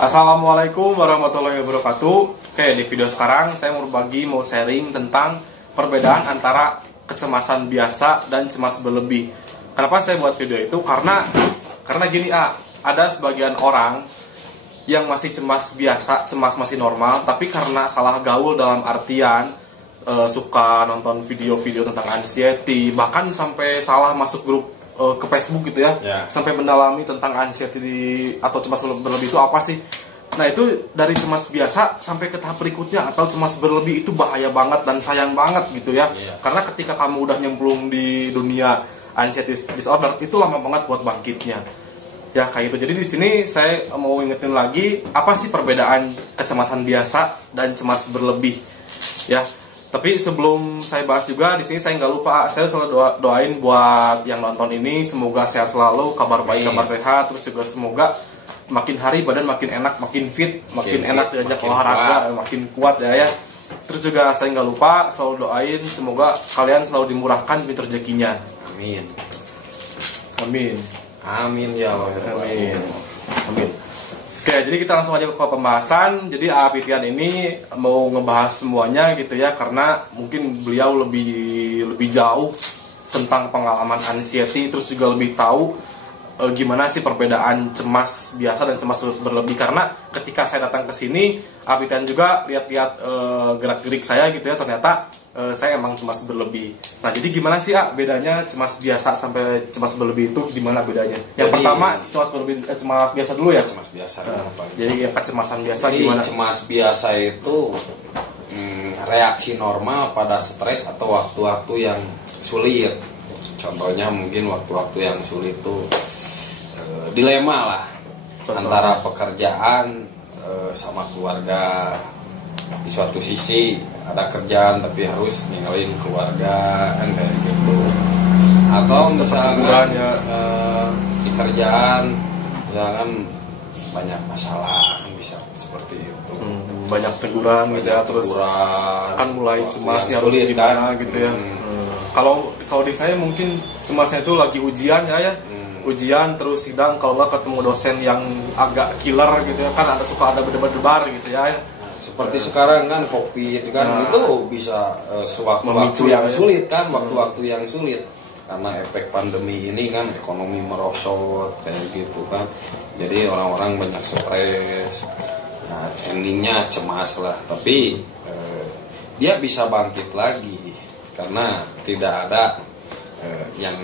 Assalamualaikum warahmatullahi wabarakatuh. Oke, di video sekarang saya mau sharing tentang perbedaan antara kecemasan biasa dan cemas berlebih. Kenapa saya buat video itu? Karena gini, ada sebagian orang yang masih cemas biasa, cemas masih normal, tapi karena salah gaul dalam artian suka nonton video-video tentang anxiety, bahkan sampai salah masuk grup ke Facebook gitu ya, sampai mendalami tentang anxiety atau cemas berlebih itu apa sih. Nah, itu dari cemas biasa sampai ke tahap berikutnya atau cemas berlebih itu bahaya banget dan sayang banget gitu ya. Karena ketika kamu udah nyemplung di dunia anxiety disorder, itu lama banget buat bangkitnya. Ya kayak gitu. Jadi di sini saya mau ingetin lagi apa sih perbedaan kecemasan biasa dan cemas berlebih. Ya. Tapi sebelum saya bahas juga di sini saya nggak lupa, saya selalu doain buat yang nonton ini semoga sehat selalu, kabar baik, kabar sehat, terus juga semoga makin hari badan makin enak, makin fit, makin enak diajak olahraga, makin kuat ya. Terus juga saya nggak lupa selalu doain semoga kalian selalu dimurahkan pintu rezekinya. Amin. Amin. Amin ya Allah. Amin. Amin. Oke, jadi kita langsung aja ke pembahasan. Jadi Apitian ini mau ngebahas semuanya gitu ya, karena mungkin beliau lebih jauh tentang pengalaman anxiety, terus juga lebih tahu gimana sih perbedaan cemas biasa dan cemas berlebih. Karena ketika saya datang ke sini, Apitian juga lihat-lihat gerak-gerik saya gitu ya, ternyata saya emang cemas berlebih. Nah, jadi gimana sih bedanya cemas biasa sampai cemas berlebih itu gimana bedanya? Yang pertama cemas biasa dulu ya. Cemas biasa. Jadi yang kecemasan biasa jadi, gimana? Cemas biasa itu reaksi normal pada stres atau waktu-waktu yang sulit. Contohnya mungkin waktu-waktu yang sulit itu dilema lah. Antara pekerjaan sama keluarga. Di suatu sisi ada kerjaan tapi harus ninggalin keluarga kan kayak gitu, atau misalkan di kerjaan misalkan banyak masalah kan bisa seperti itu, banyak teguran gitu ya, terus kan mulai cemasnya harus gimana kan? Gitu ya. Kalau di saya mungkin cemasnya itu lagi ujian ya. Ujian terus sidang, kalau nggak ketemu dosen yang agak killer gitu ya, kan suka ada berdebar-debar gitu ya. Seperti sekarang kan COVID kan, itu bisa sewaktu-waktu yang sulit kan, waktu-waktu yang sulit karena efek pandemi ini kan ekonomi merosot kayak gitu kan, jadi orang-orang banyak stres. Nah, endingnya cemas lah, tapi dia bisa bangkit lagi karena tidak ada yang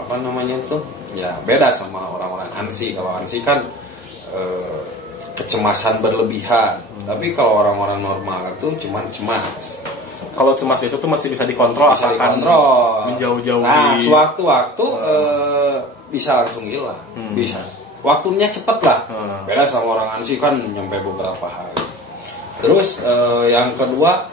apa namanya tuh ya, beda sama orang-orang ansi. Kalau ansi kan kecemasan berlebihan, tapi kalau orang-orang normal itu cuma cemas. Kalau cemas biasa itu masih bisa dikontrol, asalkan menjauh-jauh. Nah, sewaktu-waktu bisa langsung hilang, bisa. Waktunya cepet lah. Beda sama orang ansi kan nyampe beberapa hari. Terus yang kedua,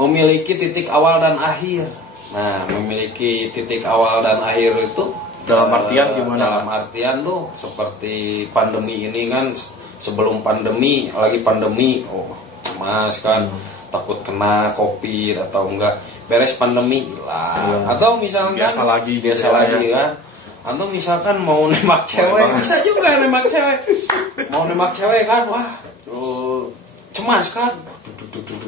memiliki titik awal dan akhir. Nah, memiliki titik awal dan akhir itu dalam artian gimana? Dalam artian tuh seperti pandemi ini kan, sebelum pandemi, lagi pandemi, cemas kan, takut kena COVID atau enggak, beres pandemi hilang. Atau misalkan biasa lagi kan, atau misalkan mau nembak cewek, bisa juga nembak cewek. Mau nembak cewek kan, wah, cemas kan,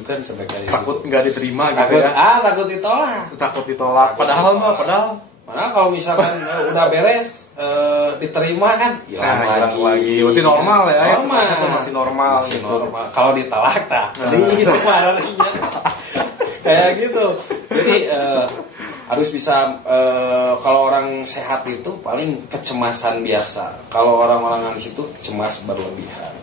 kan sampai kayak takut nggak diterima gitu ya. Takut ditolak. Padahal kalau misalkan udah beres diterima kan hilang lagi. Berarti normal ya. Masih normal. Kalau ditolak sedih kayak gitu. Jadi harus bisa kalau orang sehat itu paling kecemasan biasa. Kalau orang-orang di situ cemas berlebihan.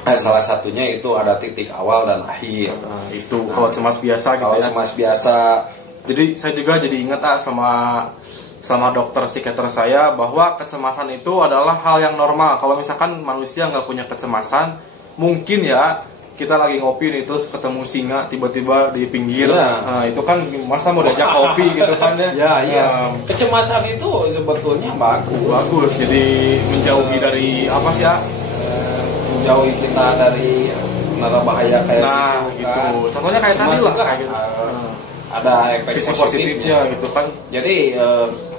Nah, salah satunya itu ada titik awal dan akhir. Itu kalau cemas biasa gitu kalau ya. Cemas biasa. Jadi saya juga jadi ingat sama dokter psikiater saya bahwa kecemasan itu adalah hal yang normal. Kalau misalkan manusia nggak punya kecemasan, mungkin ya kita lagi ngopi nih terus ketemu singa tiba-tiba di pinggir. Nah, itu kan masa mau diajak kopi gitu kan ya. Kecemasan itu sebetulnya bagus. Jadi menjauhi dari apa sih ya? Menjauhi kita dari bahaya kayak gitu. Contohnya kayak tadi lah kayak gitu. Ada efek sisi positifnya gitu kan. Jadi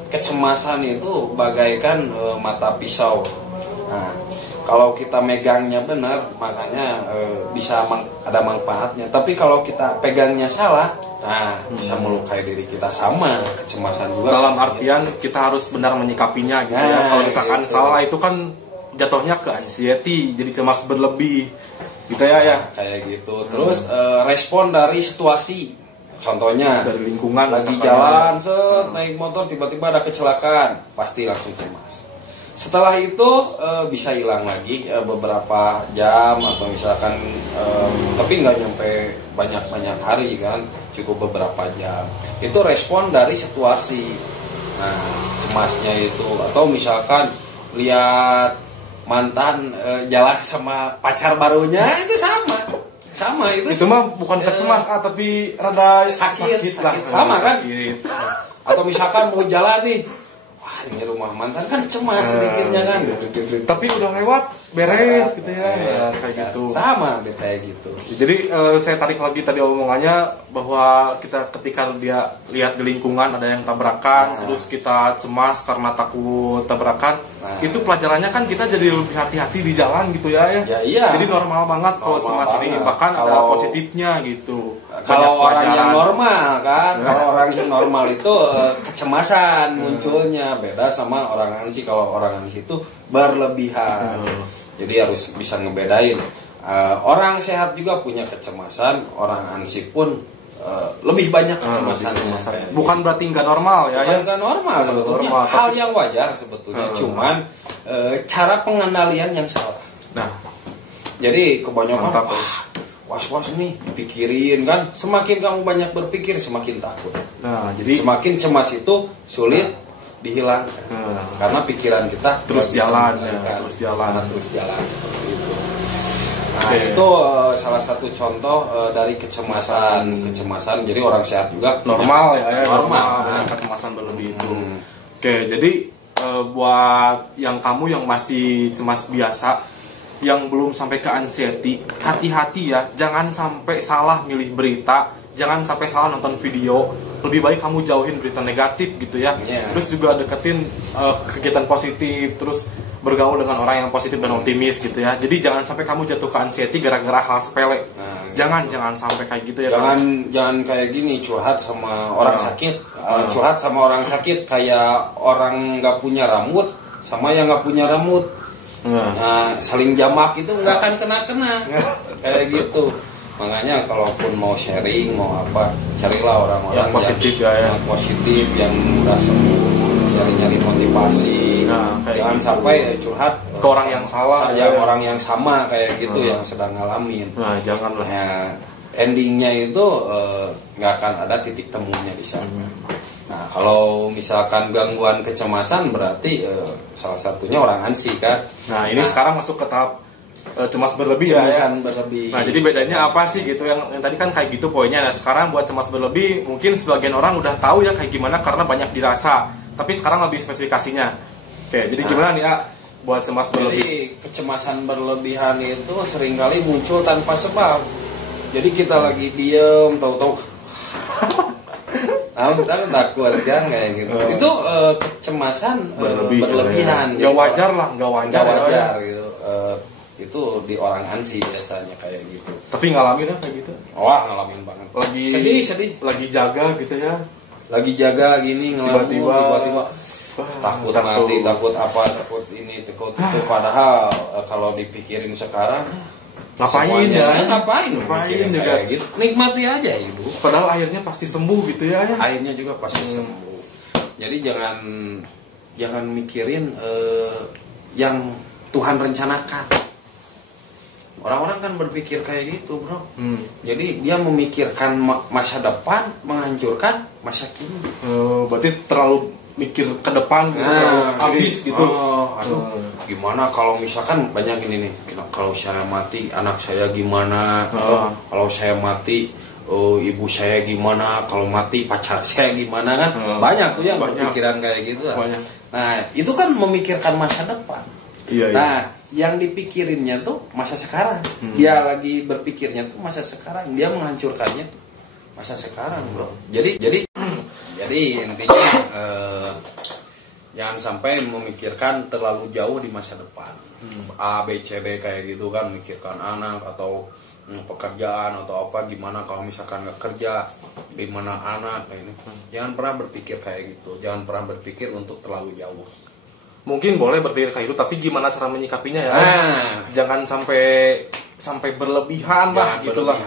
kecemasan itu bagaikan mata pisau. Nah, kalau kita megangnya benar, makanya bisa ada manfaatnya. Tapi kalau kita pegangnya salah, nah bisa melukai diri kita, sama kecemasan juga. Dalam artian kita harus benar menyikapinya gitu ya. Kalau misalkan gitu. salah itu kan jatuhnya ke anxiety, jadi cemas berlebih gitu ya. Kayak gitu. Terus respon dari situasi. Contohnya Dari lingkungan, lagi misalkan jalan, naik motor tiba-tiba ada kecelakaan, pasti langsung cemas. Setelah itu bisa hilang lagi beberapa jam atau misalkan tapi nggak nyampe banyak hari kan, cukup beberapa jam. Itu respon dari situasi. Nah, cemasnya itu, atau misalkan lihat mantan jalan sama pacar barunya, itu sama itu mah bukan kecemas tapi rada sakit lah, sama kan. sakit. Atau misalkan mau jalan nih, wah ini rumah mantan kan cemas sedikitnya kan, tapi udah lewat beres gitu ya, kayak gitu. Sama deh kayak gitu. Jadi saya tarik lagi tadi omongannya bahwa kita ketika dia lihat di lingkungan ada yang tabrakan, terus kita cemas karena takut tabrakan, itu pelajarannya kan kita jadi lebih hati-hati di jalan gitu ya. Iya. Jadi normal banget kalau cemas ini, bahkan ada positifnya gitu. Kalau orang yang normal kan, kalau orang yang normal itu kecemasan munculnya, beda sama orang ansi. Kalau orang ansi itu berlebihan. Jadi harus bisa ngebedain. Orang sehat juga punya kecemasan, orang ansi pun lebih banyak kecemasannya. Bukan berarti nggak normal ya. Bukan nggak normal sebetulnya. Normal, hal yang wajar sebetulnya. Cuman cara pengendalian yang salah. Nah, jadi kebanyakan mantap, was-was nih dipikirin kan. Semakin kamu banyak berpikir, semakin takut. Nah, jadi semakin cemas itu sulit dihilangkan. Karena pikiran kita terus jalan seperti itu. Nah, Okay. itu salah satu contoh dari kecemasan. Jadi orang sehat juga normal ya, normal. Nah, kecemasan berlebih itu. Oke, jadi buat yang kamu yang masih cemas biasa, yang belum sampai ke anxiety, hati-hati ya, jangan sampai salah milih berita, jangan sampai salah nonton video. Lebih baik kamu jauhin berita negatif gitu ya. Terus juga deketin kegiatan positif, terus bergaul dengan orang yang positif dan optimis gitu ya. Jadi jangan sampai kamu jatuh ke anxiety gara-gara hal sepele. Jangan sampai kayak gitu ya. Jangan kayak gini, curhat sama orang sakit. Curhat sama orang sakit kayak orang nggak punya rambut sama yang nggak punya rambut. Nah, saling jamak itu nggak akan kena kayak gitu. Makanya kalaupun mau sharing mau apa, carilah orang-orang yang positif yang positif, yang mudah sembuh, nyari motivasi. Jangan gitu. sampai curhat ke orang yang salah, orang yang sama kayak gitu yang sedang ngalamin. Nah, janganlah. Ya, endingnya itu nggak akan ada titik temunya di sana. Nah, kalau misalkan gangguan kecemasan berarti salah satunya orang ansi kan. Nah, ini sekarang masuk ke tahap cemas berlebih ya. Berlebih. Nah, jadi bedanya apa sih gitu, yang tadi kan kayak gitu poinnya. Nah, sekarang buat cemas berlebih mungkin sebagian orang udah tahu ya kayak gimana karena banyak dirasa. Tapi sekarang lebih spesifikasinya. Oke, jadi gimana nih ya buat cemas berlebih? Jadi kecemasan berlebihan itu seringkali muncul tanpa sebab. Jadi kita lagi diem, tahu-tahu takut kan kayak gitu. Itu kecemasan berlebihan. Ya wajar lah, nggak wajar gitu. Itu di orang ansi biasanya kayak gitu. Tapi ngalamin kayak gitu? Wah, ngalamin banget. Lagi sedih. Lagi jaga gitu ya. Lagi jaga gini ngelamun tiba-tiba takut mati, takut ini, takut itu. Padahal kalau dipikirin sekarang ngapain ya? Ngapain juga gitu. Nikmati aja hidup. Padahal akhirnya pasti sembuh gitu ya. Akhirnya juga pasti sembuh. Jadi jangan mikirin yang Tuhan rencanakan. Orang-orang kan berpikir kayak gitu, bro. Jadi dia memikirkan masa depan, menghancurkan masa kini. Berarti terlalu mikir ke depan gitu, habis gitu. Gimana kalau misalkan banyak ini nih, kalau saya mati anak saya gimana? Kalau saya mati ibu saya gimana? Kalau mati pacar saya gimana kan? Banyak tuh yang berpikiran kayak gitu. Nah, itu kan memikirkan masa depan. Nah, yang dipikirinnya tuh masa sekarang. Dia lagi berpikirnya tuh masa sekarang. Dia menghancurkannya tuh masa sekarang, bro. Jadi intinya jangan sampai memikirkan terlalu jauh di masa depan. A B C D kayak gitu kan, mikirkan anak atau pekerjaan atau apa, gimana kalau misalkan nggak kerja, gimana anak kayak ini. Jangan pernah berpikir kayak gitu, jangan pernah berpikir untuk terlalu jauh. Mungkin boleh berpikir kayak gitu, tapi gimana cara menyikapinya ya? Jangan sampai berlebihan lah, gitulah.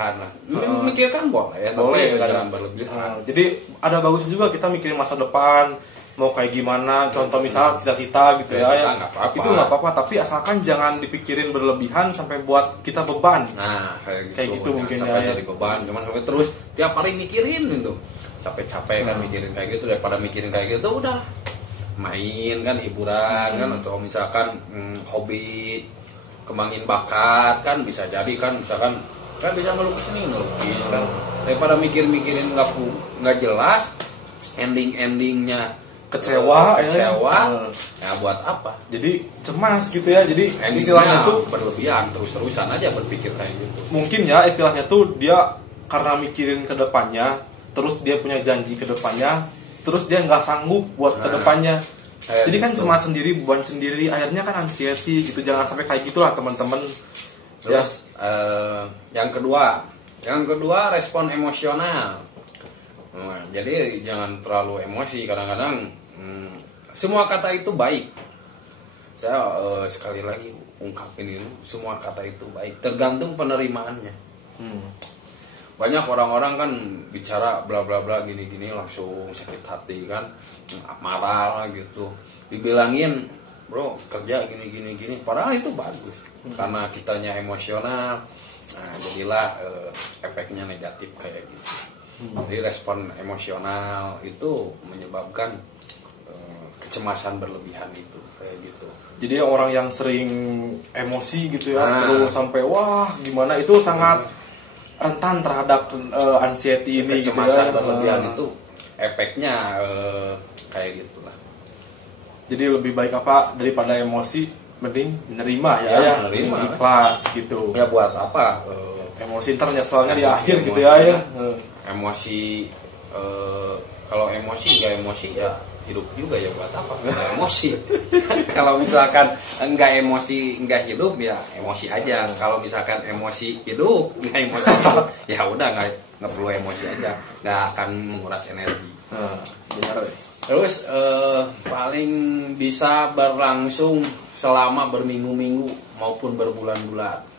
Memikirkan boleh, boleh, jangan berlebihan. Jadi ada bagusnya juga kita mikirin masa depan, mau kayak gimana. Contoh misal cita-cita gitu ya. Itu nggak apa-apa, tapi asalkan jangan dipikirin berlebihan sampai buat kita beban. Nah, kayak gitu mungkin sampai ya. jadi beban, cuman sampai terus tiap hari mikirin gitu. Capek-capek kan mikirin kayak gitu, daripada mikirin kayak gitu udah main kan, hiburan kan, atau misalkan hobi, kembangin bakat kan, bisa jadi kan, misalkan kan bisa ngelukis kan, daripada mikirin nggak jelas, endingnya kecewa ya buat apa? Jadi cemas gitu ya. Jadi istilahnya tuh berlebihan, terus-terusan aja berpikir kayak gitu. Mungkin ya istilahnya tuh dia karena mikirin ke depannya, terus dia punya janji ke depannya, terus dia nggak sanggup buat ke depannya. Jadi kan cemas sendiri, beban sendiri, akhirnya kan anxiety gitu. Jangan sampai kayak gitulah teman-teman. Terus yang kedua respon emosional. Nah, jadi jangan terlalu emosi. Kadang-kadang semua kata itu baik. Saya sekali lagi ungkapin ini, semua kata itu baik, tergantung penerimaannya. Banyak orang-orang kan bicara bla bla bla gini-gini langsung sakit hati kan, marah gitu. Dibilangin, bro kerja gini, padahal itu bagus. Karena kitanya emosional, nah jadilah efeknya negatif kayak gitu. Jadi respon emosional itu menyebabkan kecemasan berlebihan itu kayak gitu. Jadi orang yang sering emosi gitu ya, terus sampai wah gimana, itu sangat rentan terhadap anxiety ini. Kecemasan gitu ya. Berlebihan itu efeknya kayak gitulah. Jadi lebih baik apa daripada emosi, mending menerima menerima, ikhlas gitu. Ya buat apa emosi ntar nyeselnya di akhir gitu ya. Emosi kalau emosi nggak emosi ya hidup juga ya buat apa emosi. Kalau misalkan enggak emosi enggak hidup ya emosi aja. Kalau misalkan emosi hidup enggak emosi hidup, ya udah nggak perlu emosi aja, nggak akan menguras energi. Benar. Terus paling bisa berlangsung selama berminggu-minggu maupun berbulan-bulan.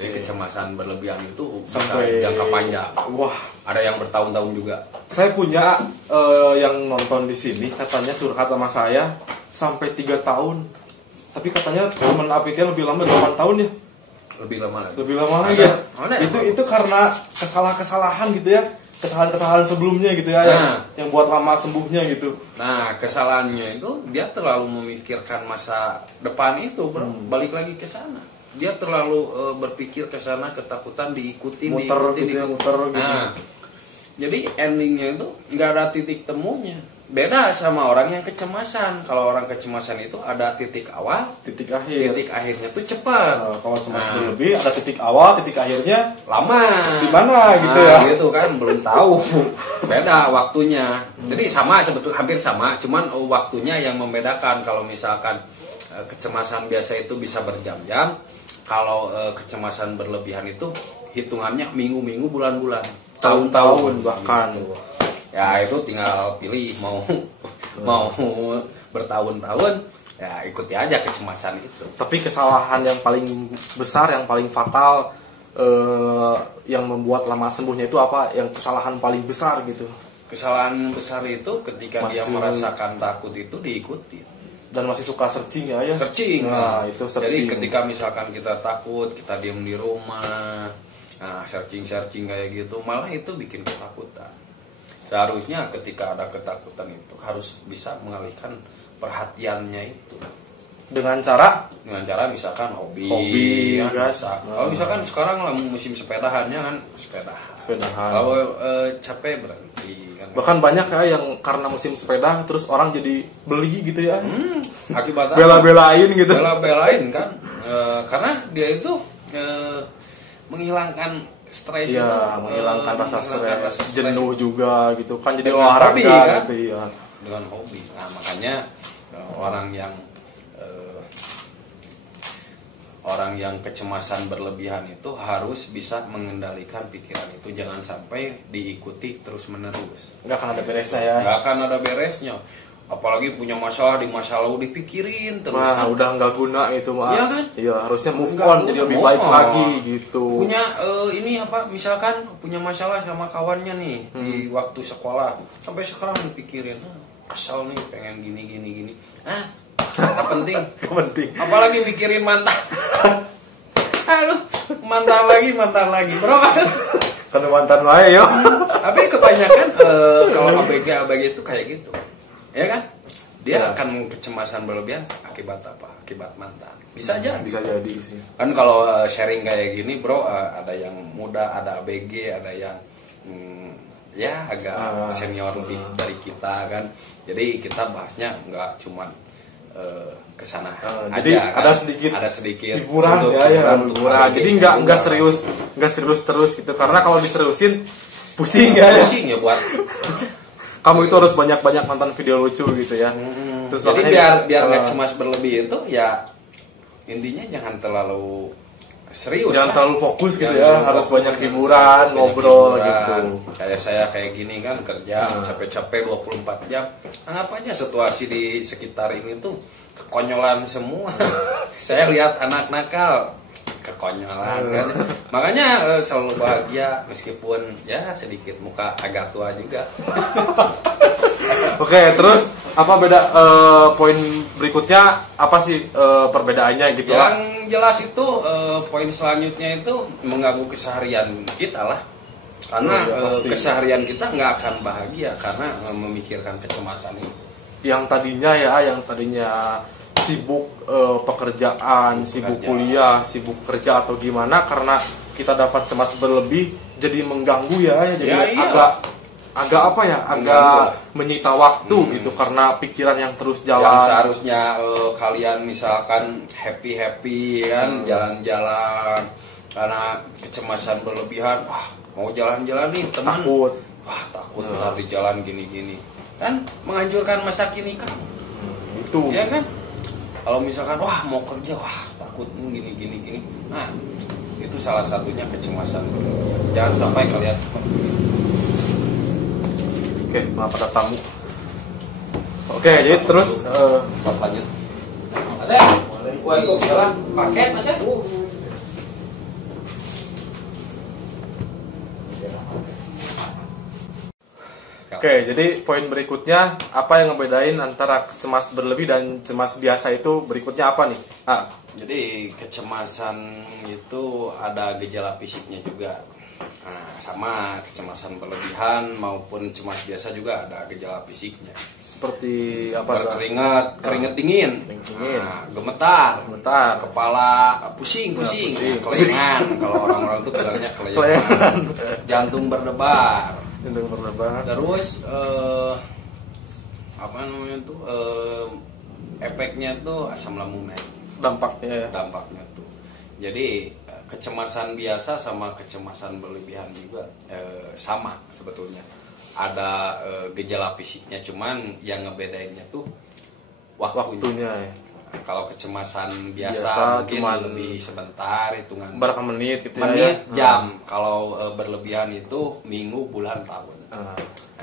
Jadi kecemasan berlebihan itu sampai jangka panjang. Wah, ada yang bertahun-tahun juga. Saya punya yang nonton di sini, katanya curhat sama saya sampai 3 tahun. Tapi katanya teman Apitnya lebih lama 8 tahun ya. Lebih lama lagi. Lebih lama lagi ya. Itu karena kesalahan gitu ya. Kesalahan-kesalahan sebelumnya gitu ya, yang buat lama sembuhnya gitu. Nah, kesalahannya itu dia terlalu memikirkan masa depan itu, bro. Balik lagi ke sana. Dia terlalu berpikir ke sana, ketakutan diikuti. Muter gitu. Nah, jadi endingnya itu nggak ada titik temunya. Beda sama orang yang kecemasan. Kalau orang kecemasan itu ada titik awal, titik akhir. Titik akhirnya tuh cepat. Kalau cemas berlebih ada titik awal, titik akhirnya lama. Di mana gitu ya? Gitu kan, belum tahu. Beda waktunya. Jadi sama sebetulnya, hampir sama, cuman waktunya yang membedakan. Kalau misalkan kecemasan biasa itu bisa berjam-jam, kalau kecemasan berlebihan itu hitungannya minggu-minggu, bulan-bulan, tahun-tahun bahkan. Ya itu tinggal pilih mau bertahun-tahun, ya ikuti aja kecemasan itu. Tapi kesalahan yang paling besar, yang paling fatal, yang membuat lama sembuhnya itu apa? Yang kesalahan paling besar gitu? Kesalahan besar itu ketika dia merasakan takut itu diikuti. Dan masih suka searching ya? Searching. Nah, itu searching. Jadi ketika misalkan kita takut, kita diem di rumah, nah searching kayak gitu, malah itu bikin ketakutan. Seharusnya ketika ada ketakutan itu harus bisa mengalihkan perhatiannya itu dengan cara misalkan hobi kan? Kalau misalkan sekarang lah musim sepedahannya kan sepedahan. Kalau capek berhenti kan. Bahkan banyak ya yang karena musim sepeda terus orang jadi beli gitu ya. Akibatnya bela-belain gitu. Bela-belain kan. Karena dia itu menghilangkan stres, menghilangkan rasa jenuh itu juga gitu kan, jadi olahraga kan? Gitu ya. Dengan hobi. Nah makanya Orang yang kecemasan berlebihan itu harus bisa mengendalikan pikiran itu, jangan sampai diikuti terus menerus. Nggak akan ada beresnya ya. Nggak akan ada beresnya. Apalagi punya masalah di masa lalu dipikirin terus. Nah, udah nggak guna itu mah. Iya kan? Iya, harusnya move Nggak on guna, jadi lebih move baik on. lagi gitu. Punya ini apa? Misalkan punya masalah sama kawannya nih di waktu sekolah, sampai sekarang dipikirin, asal nih pengen gini. Nggak penting. Penting. Apalagi mikirin mantan. Aduh, mantan lagi, bro. Kan mantan wae yo. Tapi kebanyakan kalau ABG itu kayak gitu, ya kan? Dia akan kecemasan berlebihan akibat apa? Akibat mantan. Bisa aja. Bisa jadi sih. Kan kalau sharing kayak gini, bro, ada yang muda, ada ABG, ada yang ya agak senior lebih dari kita kan. Jadi kita bahasnya nggak cuman kesana jadi aja, kan? ada sedikit hiburan hiburan. Jadi nggak serius terus gitu, karena kalau diseriusin pusing ya. Pusing ya buat kamu itu harus banyak nonton video lucu gitu ya. Terus jadi biar nggak cemas berlebih itu ya, intinya jangan terlalu serius, jangan terlalu fokus gitu ya, harus fokus, banyak hiburan, ngobrol gitu. Kayak saya kayak gini kan kerja capek-capek 24 jam, anggap aja situasi di sekitar ini tuh kekonyolan semua. Saya lihat anak nakal kekonyolan kan, makanya selalu bahagia meskipun ya sedikit muka agak tua juga. Oke, terus apa beda poin berikutnya apa sih perbedaannya gitu? Yang jelas itu poin selanjutnya itu mengganggu keseharian kita lah, karena keseharian kita nggak akan bahagia karena memikirkan kecemasan ini. Yang tadinya sibuk pekerjaan, sibuk kuliah, sibuk kerja atau gimana, karena kita dapat cemas berlebih jadi mengganggu ya, jadi agak menyita waktu gitu, karena pikiran yang terus jalan. Yang seharusnya kalian misalkan happy kan, jalan-jalan, karena kecemasan berlebihan, mau jalan-jalan nih teman, takut ntar di jalan gini-gini kan, menghancurkan masa kini kan itu ya kan. Kalau misalkan mau kerja takut gini, nah itu salah satunya kecemasan berlebihan. Jangan sampai kalian seperti itu. Oke, maaf ada tamu. Oke, jadi terus lanjut. Waalaikumsalam. Paket Mas ya? Oke, jadi poin berikutnya apa yang ngebedain antara cemas berlebih dan cemas biasa itu berikutnya apa nih? Jadi kecemasan itu ada gejala fisiknya juga. Nah, sama kecemasan berlebihan maupun cemas biasa juga ada gejala fisiknya. Seperti apa? Keringat dingin, gemetar, kepala pusing, kelengan. Kalau orang-orang itu bilangnya kelengan. Jantung berdebar. Terus apa namanya tuh efeknya tuh asam lambung naik. Dampaknya tuh. Jadi kecemasan biasa sama kecemasan berlebihan juga sama sebetulnya. Ada gejala fisiknya, cuman yang ngebedainnya tuh waktunya. Kalau kecemasan biasa mungkin cuman lebih sebentar, hitungan berapa menit gitu jam. Kalau berlebihan itu minggu, bulan, tahun.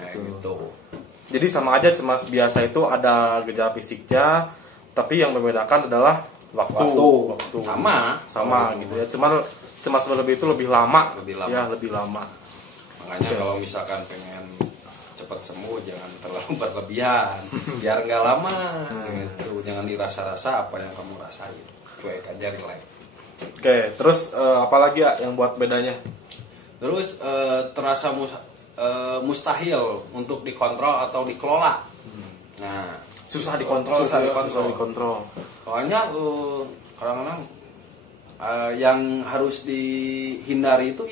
Gitu. Jadi sama aja, cemas biasa itu ada gejala fisiknya, tapi yang membedakan adalah waktu. Sama gitu ya. Cuman cemas berlebih itu lebih lama. Ya, lebih lama. Makanya kalau misalkan pengen cepat sembuh jangan terlalu berlebihan, biar nggak lama gitu. Jangan dirasa-rasa apa yang kamu rasain, cuek aja, relax. Oke, terus apalagi ya yang buat bedanya? Terus terasa mustahil untuk dikontrol atau dikelola. Nah, susah dikontrol. Soalnya kadang-kadang yang harus dihindari itu.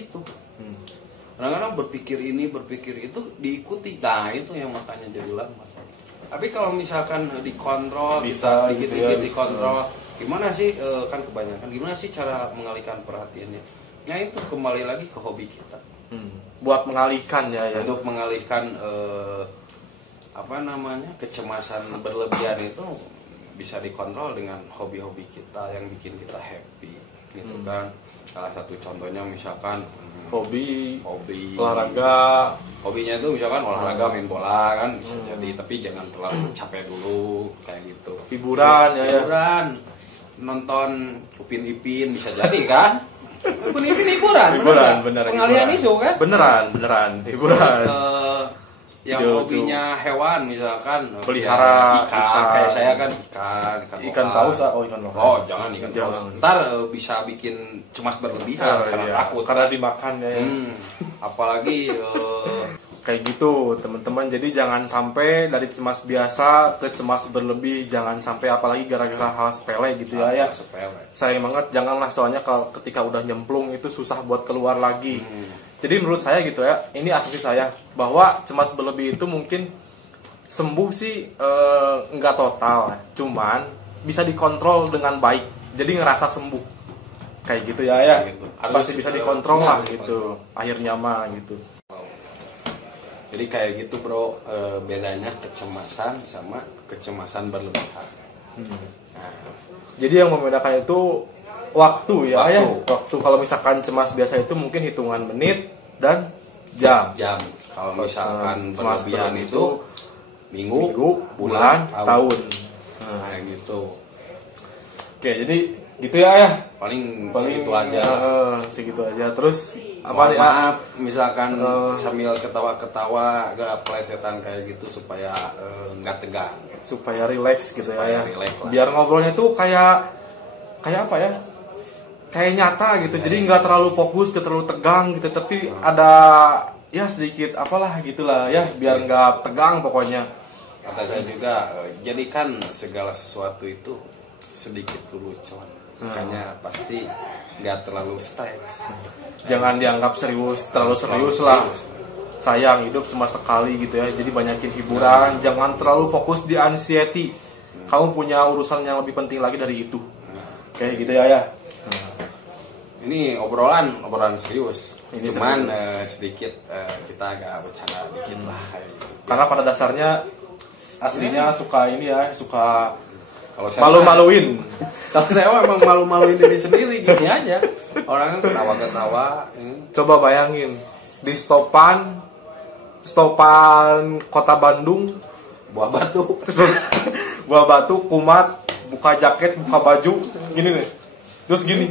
Kadang-kadang berpikir itu diikuti, nah itu yang makanya jadi lama. Tapi kalau misalkan dikontrol, bisa dikit-dikit dikontrol, gimana sih kan kebanyakan gimana sih cara mengalihkan perhatiannya? Nah itu kembali lagi ke hobi kita. Buat mengalihkan ya. Untuk mengalihkan apa namanya, kecemasan berlebihan itu bisa dikontrol dengan hobi-hobi kita yang bikin kita happy gitu kan. Salah satu contohnya misalkan hobi hobi olahraga, hobinya itu misalkan olahraga, main bola kan bisa jadi, tapi jangan terlalu capek dulu kayak gitu. hiburan ya, Hiburan, nonton Upin Ipin bisa jadi kan. Upin Ipin hiburan bener pengalihan hiburan. isu kan. Beneran hiburan. Terus, yang Video hobinya hewan misalkan pelihara ikan, kayak saya kan ikan lokal. paus ikan lokal. Oh jangan ikan Jangan. paus, ntar bisa bikin cemas berlebihan karena iya. takut, karena dimakan ya. apalagi Kayak gitu teman-teman, jadi jangan sampai dari cemas biasa ke cemas berlebih, jangan sampai apalagi gara-gara hal sepele gitu ya. sepele. Sayang banget, janganlah, soalnya kalau ketika udah nyemplung itu susah buat keluar lagi. Jadi menurut saya gitu ya, ini asumsi saya bahwa cemas berlebih itu mungkin sembuh sih nggak total, cuman bisa dikontrol dengan baik, jadi ngerasa sembuh kayak gitu ya. Gitu. Pasti bisa dikontrol lah ya, gitu, akhirnya mah gitu. Jadi kayak gitu bro, bedanya kecemasan sama kecemasan berlebihan. Jadi yang membedakan itu waktu ya. Waktu kalau misalkan cemas biasa itu mungkin hitungan menit dan jam. Kalau misalkan cemas berlebihan berlebih itu minggu, bulan, tahun. Nah gitu. Oke, jadi gitu ya. Paling segitu aja. Segitu aja. Terus Mohon maaf misalkan sambil ketawa-ketawa agak pelesetan kayak gitu supaya nggak tegang, supaya relax gitu supaya ya. relax lah. Biar ngobrolnya tuh kayak apa ya? Kayak nyata gitu. Jadi nggak terlalu fokus, nggak terlalu tegang gitu, tapi ada ya sedikit apalah gitulah ya, biar nggak tegang pokoknya. Kata saya juga, jadikan segala sesuatu itu sedikit lelucon. Makanya pasti nggak terlalu stres. Jangan dianggap terlalu serius lah. Sayang, hidup cuma sekali gitu ya. Jadi banyakin hiburan, jangan terlalu fokus di anxiety. Kamu punya urusan yang lebih penting lagi dari itu. Kayak gitu ya. Ini obrolan serius. Ini Cuman serius. sedikit kita agak bercanda dikit lah kayak gitu. Karena pada dasarnya aslinya suka ini ya, suka Kalau saya malu-maluin. Kalau saya memang malu-maluin diri sendiri gini aja. Orang ketawa-ketawa. Coba bayangin di stopan kota Bandung, Buah batu. Buah Batu, Kumat, buka jaket, buka baju, gini nih. Terus gini.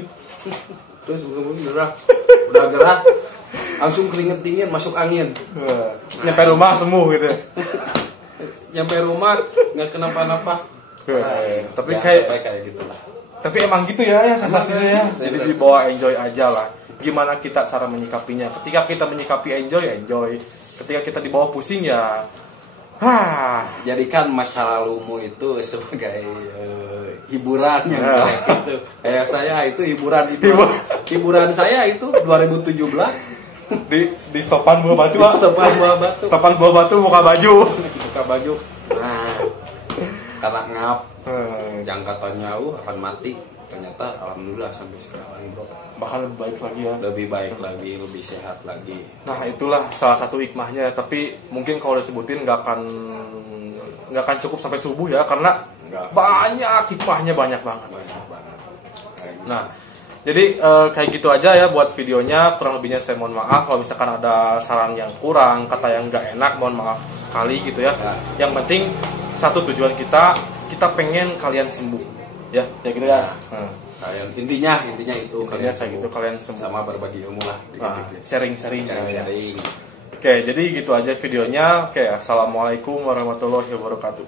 Terus udah gerah, langsung keringet dingin masuk angin. Nyampe rumah sembuh gitu. Nyampe rumah nggak kenapa-napa. Tapi kayak gitulah. Tapi emang gitu ya sensasinya ya. Jadi dibawa enjoy aja lah. Gimana kita cara menyikapinya? Ketika kita menyikapi enjoy. Ketika kita dibawa pusing ya. Jadikan masa lalumu itu sebagai hiburan yang baik itu. Kayak saya itu hiburan saya itu 2017 di stopan Buah Batu. Stopan Buah Batu buka baju. Nah, karena ngap yang katanya akan mati, ternyata alhamdulillah sampai sekarang bro, bahkan lebih baik lagi ya, lebih baik lagi, lebih sehat lagi. Nah itulah salah satu hikmahnya, tapi mungkin kalau disebutin nggak akan cukup sampai subuh ya, karena banyak hikmahnya, banyak banget. Nah jadi kayak gitu aja ya buat videonya, kurang lebihnya saya mohon maaf kalau misalkan ada saran yang kurang, kata yang nggak enak, mohon maaf sekali gitu ya. Yang penting satu tujuan kita pengen kalian sembuh ya gitu ya. Kalian intinya itu kalian kayak gitu, kalian sembuh sama berbagi ilmu lah, sharing. Sharing. Oke, jadi gitu aja videonya. Oke, assalamualaikum warahmatullahi wabarakatuh.